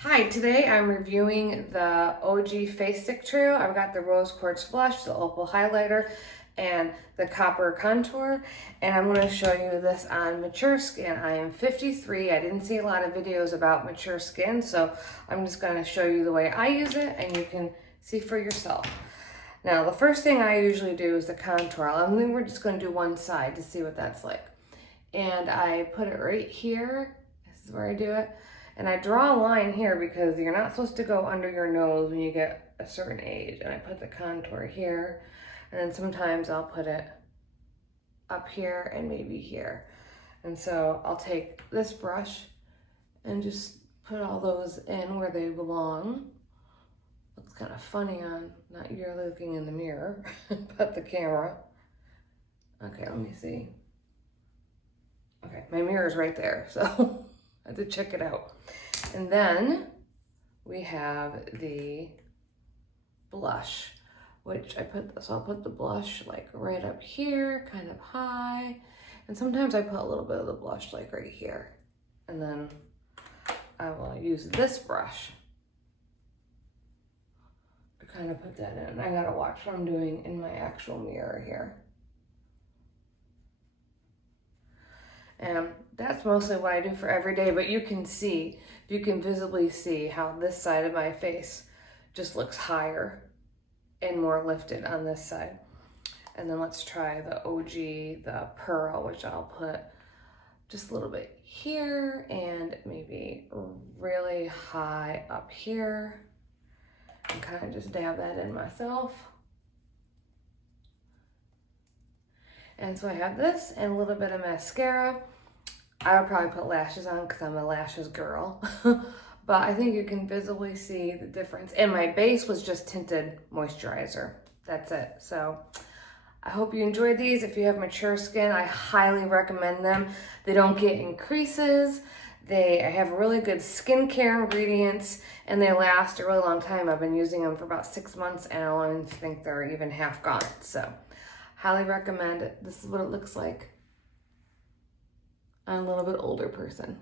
Hi, today I'm reviewing the Ogee Face Stick Trio. I've got the Rose Quartz Blush, the Opal Highlighter, and the Copper Contour. And I'm going to show you this on mature skin. I am 53. I didn't see a lot of videos about mature skin, so I'm just going to show you the way I use it and you can see for yourself. Now, the first thing I usually do is the contour. I think we're just going to do one side to see what that's like. And I put it right here. This is where I do it. And I draw a line here because you're not supposed to go under your nose when you get a certain age. And I put the contour here. And then sometimes I'll put it up here and maybe here. And so I'll take this brush and just put all those in where they belong. It's kind of funny on not you looking in the mirror, but the camera. Okay, let me see. Okay, my mirror's right there, so I had to check it out. And then we have the blush, which I'll put the blush like right up here, kind of high. And sometimes I put a little bit of the blush like right here. And then I will use this brush to kind of put that in. I gotta watch what I'm doing in my actual mirror here. And that's mostly what I do for every day, but you can visibly see how this side of my face just looks higher and more lifted on this side. And then let's try the Ogee, the Pearl, which I'll put just a little bit here and maybe really high up here. And kind of just dab that in myself. And so I have this and a little bit of mascara. I would probably put lashes on because I'm a lashes girl. But I think you can visibly see the difference. And my base was just tinted moisturizer. That's it. So I hope you enjoyed these. If you have mature skin, I highly recommend them. They don't get in creases. They have really good skincare ingredients and they last a really long time. I've been using them for about 6 months and I don't even think they're even half gone. So highly recommend it. This is what it looks like on a little bit older person.